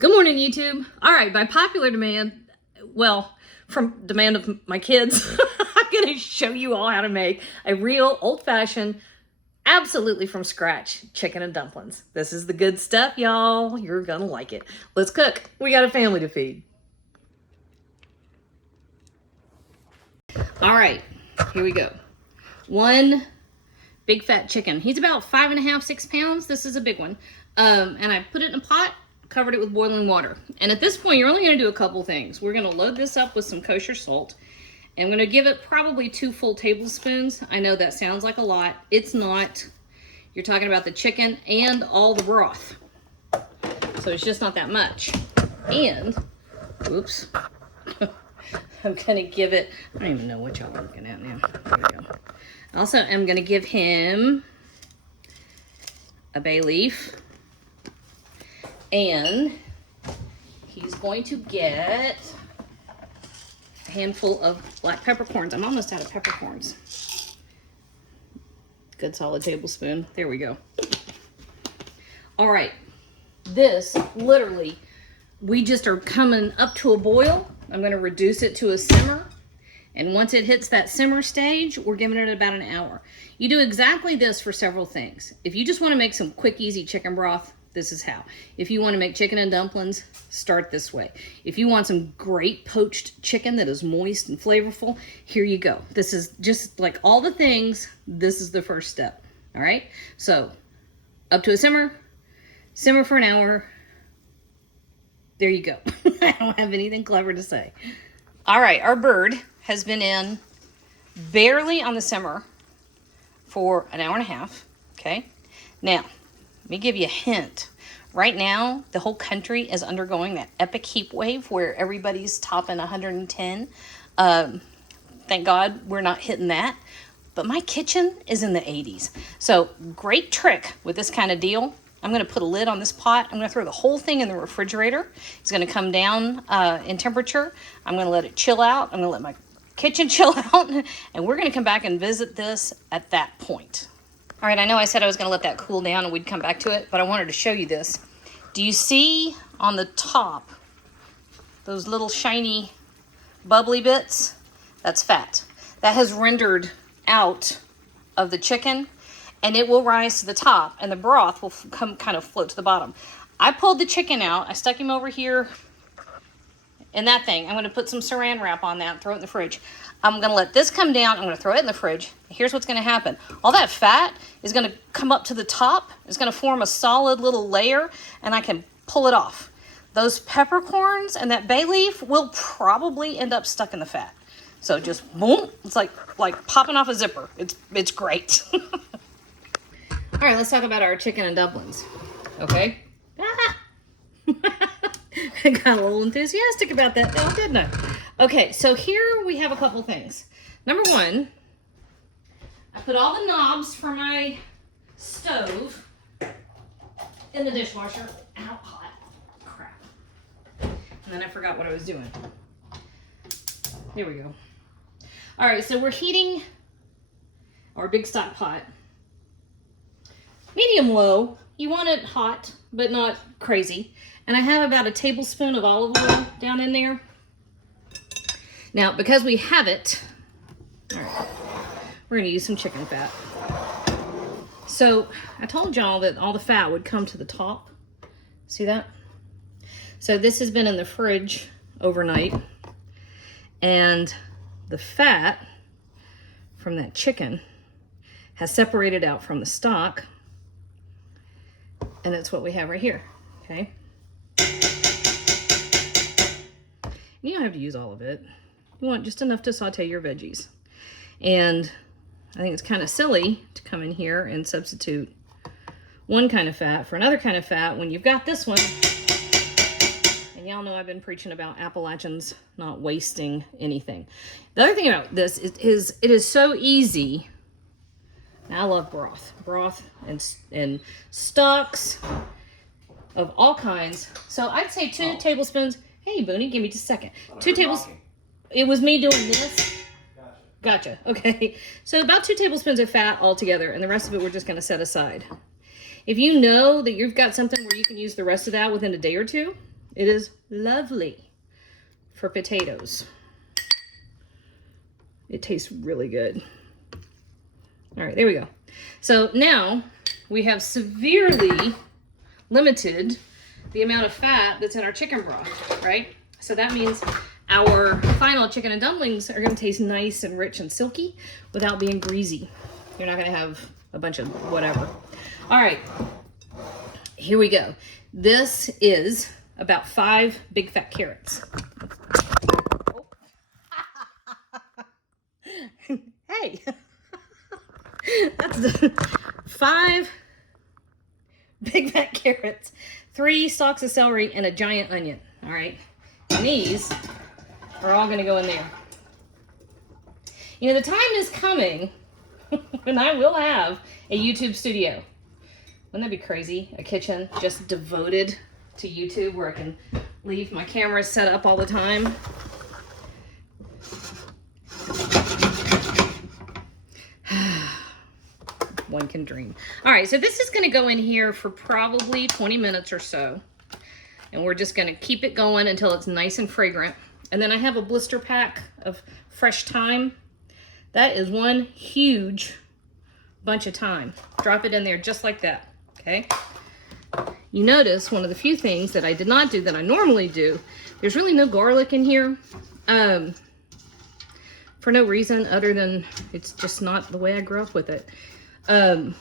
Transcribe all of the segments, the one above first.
Good morning, YouTube. All right, by popular demand, well, from demand of my kids, I'm going to show you all how to make a real old-fashioned, absolutely from scratch chicken and dumplings. This is the good stuff, y'all. You're going to like it. Let's cook. We got a family to feed. All right, here we go. One big fat chicken. He's about 5.5, 6 pounds. This is a big one. And I put it in a pot, covered it with boiling water. And at this point, you're only going to do a couple things. We're going to load this up with some kosher salt. And I'm going to give it probably 2 full tablespoons. I know that sounds like a lot. It's not. You're talking about the chicken and all the broth. So it's just not that much. And, oops, I'm going to give it, I don't even know what y'all are looking at now. There we go. Also, I'm going to give him a bay leaf. And he's going to get a handful of black peppercorns. I'm almost out of peppercorns. Good solid tablespoon. There we go. All right. This literally, we just are coming up to a boil. I'm going to reduce it to a simmer. And once it hits that simmer stage, we're giving it about an hour. You do exactly this for several things. If you just want to make some quick, easy chicken broth, this is how. If you want to make chicken and dumplings, start this way. If you want some great poached chicken that is moist and flavorful, here you go. This is just like all the things, this is the first step. All right? So, up to a simmer for an hour. There you go. I don't have anything clever to say. All right, our bird has been in barely on the simmer for an hour and a half, okay? Now, let me give you a hint. Right now, the whole country is undergoing that epic heat wave where everybody's topping 110. Thank God we're not hitting that. But my kitchen is in the 80s. So great trick with this kind of deal. I'm going to put a lid on this pot. I'm going to throw the whole thing in the refrigerator. It's going to come down in temperature. I'm going to let it chill out. I'm going to let my kitchen chill out. And we're going to come back and visit this at that point. All right, I know I said I was going to let that cool down and we'd come back to it, but I wanted to show you this. Do you see on the top those little shiny bubbly bits? That's fat. That has rendered out of the chicken, and it will rise to the top, and the broth will come kind of float to the bottom. I pulled the chicken out. I stuck him over here in that thing. I'm going to put some saran wrap on that and throw it in the fridge. I'm going to let this come down. I'm going to throw it in the fridge. Here's what's going to happen. All that fat is going to come up to the top. It's going to form a solid little layer, and I can pull it off. Those peppercorns and that bay leaf will probably end up stuck in the fat. So just boom. It's like popping off a zipper. It's great. All right, let's talk about our chicken and dumplings. Okay? I got a little enthusiastic about that now, didn't I? Okay, so here we have a couple things. Number one, I put all the knobs for my stove in the dishwasher. Ow, hot. Crap. And then I forgot what I was doing. Here we go. All right, so we're heating our big stock pot. Medium low. You want it hot, but not crazy. And I have about a tablespoon of olive oil down in there. Now, because we have it, all right, we're going to use some chicken fat. So I told y'all that all the fat would come to the top. See that? So this has been in the fridge overnight. And the fat from that chicken has separated out from the stock. And that's what we have right here, okay? You don't have to use all of it. You want just enough to saute your veggies. And I think it's kind of silly to come in here and substitute one kind of fat for another kind of fat when you've got this one. And y'all know I've been preaching about Appalachians not wasting anything. The other thing about this is it is so easy. I love broth and stocks of all kinds. So I'd say 2 tablespoons. Hey, Booney, give me just a second. 2 tablespoons. It was me doing this. Gotcha. Okay. So about 2 tablespoons of fat altogether, and the rest of it we're just going to set aside. If you know that you've got something where you can use the rest of that within a day or two, It is lovely for potatoes. It tastes really good. All right, there we go. So now we have severely limited the amount of fat that's in our chicken broth, right? So that means our final chicken and dumplings are gonna taste nice and rich and silky without being greasy. You're not gonna have a bunch of whatever. All right, here we go. This is about 5 big fat carrots. Hey, that's the 5 big fat carrots, 3 stalks of celery, and a giant onion. All right, and these are all gonna go in there. You know, the time is coming when I will have a YouTube studio. Wouldn't that be crazy? A kitchen just devoted to YouTube where I can leave my camera set up all the time. One can dream. All right, so this is gonna go in here for probably 20 minutes or so. And we're just gonna keep it going until it's nice and fragrant. And then I have a blister pack of fresh thyme. That is one huge bunch of thyme. Drop it in there just like that, okay? You notice one of the few things that I did not do that I normally do, there's really no garlic in here. For no reason other than it's just not the way I grew up with it. I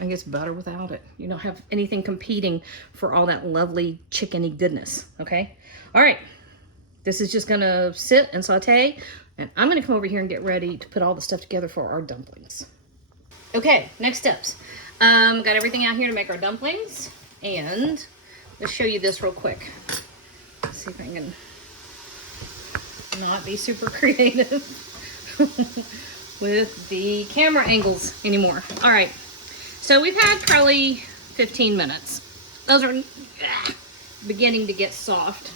guess better without it. You don't have anything competing for all that lovely chickeny goodness, okay? All right, this is just gonna sit and saute, and I'm gonna come over here and get ready to put all the stuff together for our dumplings. Okay, next steps. Got everything out here to make our dumplings, and let's show you this real quick. Let's see if I can not be super creative with the camera angles anymore. All right, so we've had probably 15 minutes. Those are beginning to get soft.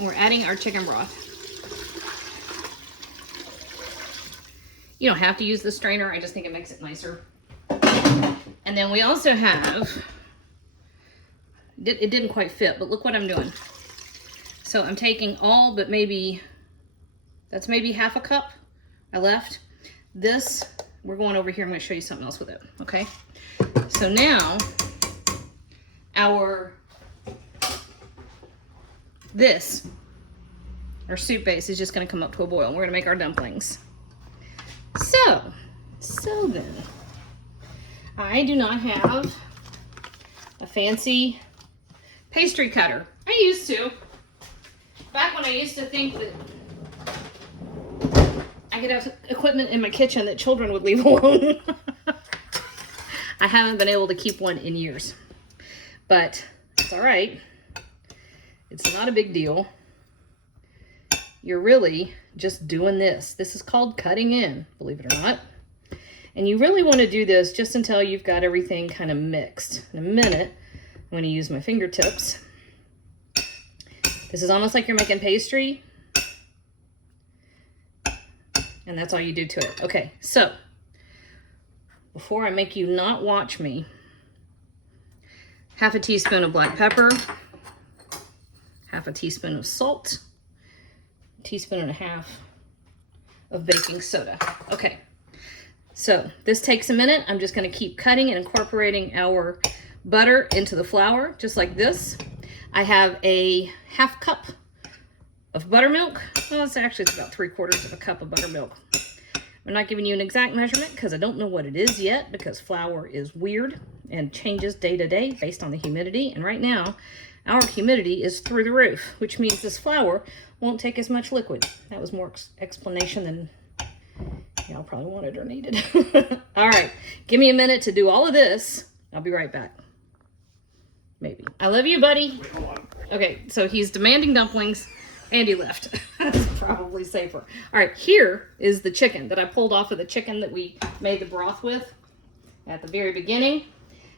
We're adding our chicken broth. You don't have to use the strainer, I just think it makes it nicer. And then we also have, it didn't quite fit, but look what I'm doing. So I'm taking all but maybe, that's maybe half a cup I left. This, we're going over here, I'm gonna show you something else with it, okay? So now, our soup base is just gonna come up to a boil. We're gonna make our dumplings. So then, I do not have a fancy pastry cutter. I used to. Back when I used to think that I could have equipment in my kitchen that children would leave alone. I haven't been able to keep one in years. But it's all right. It's not a big deal. You're really just doing this. This is called cutting in, believe it or not. And you really want to do this just until you've got everything kind of mixed. In a minute, I'm going to use my fingertips. This is almost like you're making pastry. And that's all you do to it. Okay, so before I make you not watch me, half a teaspoon of black pepper, half a teaspoon of salt, a teaspoon and a half of baking soda. Okay, so this takes a minute. I'm just going to keep cutting and incorporating our butter into the flour, just like this. I have a half cup of buttermilk. Well, it's about 3/4 of a cup of buttermilk. I'm not giving you an exact measurement because I don't know what it is yet, because flour is weird and changes day to day based on the humidity. And right now, our humidity is through the roof, which means this flour won't take as much liquid. That was more explanation than y'all probably wanted or needed. All right, give me a minute to do all of this. I'll be right back. Maybe. I love you, buddy. Wait, hold on. Okay, so he's demanding dumplings. And he left. That's probably safer. All right, here is the chicken that I pulled off of the chicken that we made the broth with at the very beginning.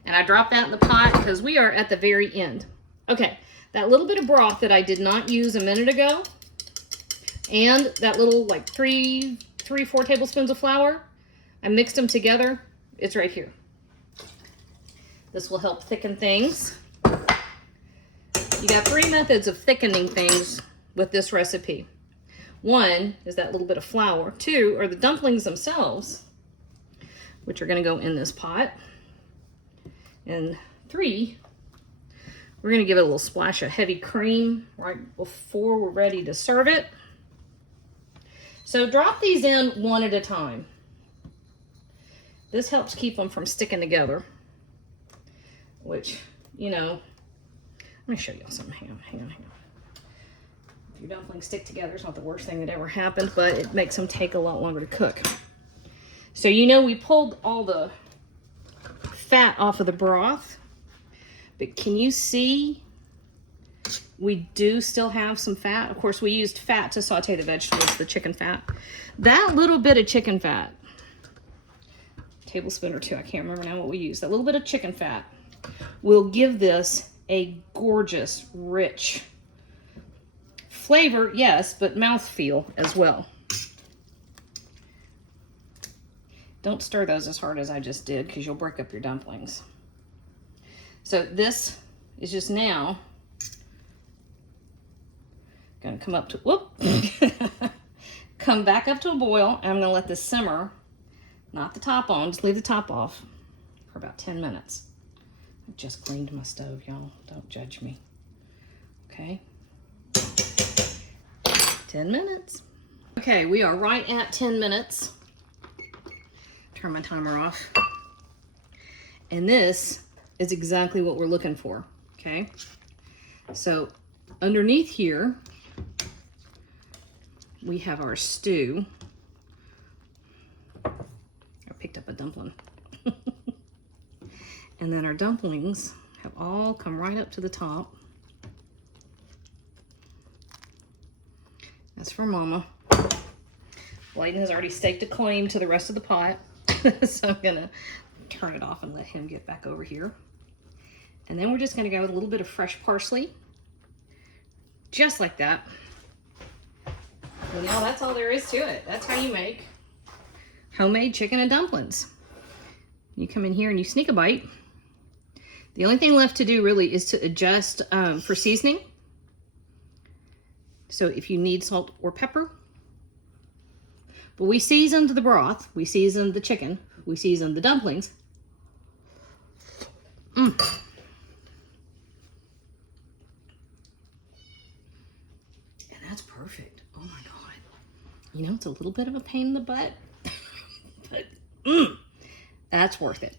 And I dropped that in the pot because we are at the very end. Okay, that little bit of broth that I did not use a minute ago, and that little like 4 tablespoons of flour, I mixed them together. It's right here. This will help thicken things. You got 3 methods of thickening things with this recipe. 1 is that little bit of flour. 2 are the dumplings themselves, which are going to go in this pot. And 3, we're going to give it a little splash of heavy cream right before we're ready to serve it. So drop these in one at a time. This helps keep them from sticking together, which, you know, let me show y'all something. Hang on. If your dumplings stick together, it's not the worst thing that ever happened, but it makes them take a lot longer to cook. So, you know, we pulled all the fat off of the broth, but can you see we do still have some fat? Of course, we used fat to saute the vegetables, the chicken fat. That little bit of chicken fat, tablespoon or 2, I can't remember now what we used, that little bit of chicken fat will give this a gorgeous, rich flavor, yes, but mouthfeel as well. Don't stir those as hard as I just did because you'll break up your dumplings. So this is just now gonna come up to, whoop, come back up to a boil, and I'm gonna let this simmer, not the top on, just leave the top off for about 10 minutes. I just cleaned my stove, y'all. Don't judge me. Okay. 10 minutes. Okay, we are right at 10 minutes. Turn my timer off. And this is exactly what we're looking for, okay? So underneath here, we have our stew. I picked up a dumpling. And then our dumplings have all come right up to the top. That's for Mama. Bladen has already staked a claim to the rest of the pot. So I'm gonna turn it off and let him get back over here. And then we're just gonna go with a little bit of fresh parsley. Just like that. And now that's all there is to it. That's how you make homemade chicken and dumplings. You come in here and you sneak a bite. The only thing left to do really is to adjust for seasoning. So if you need salt or pepper. But we seasoned the broth, we seasoned the chicken, we seasoned the dumplings. And that's perfect. Oh my God. You know, it's a little bit of a pain in the butt, but that's worth it.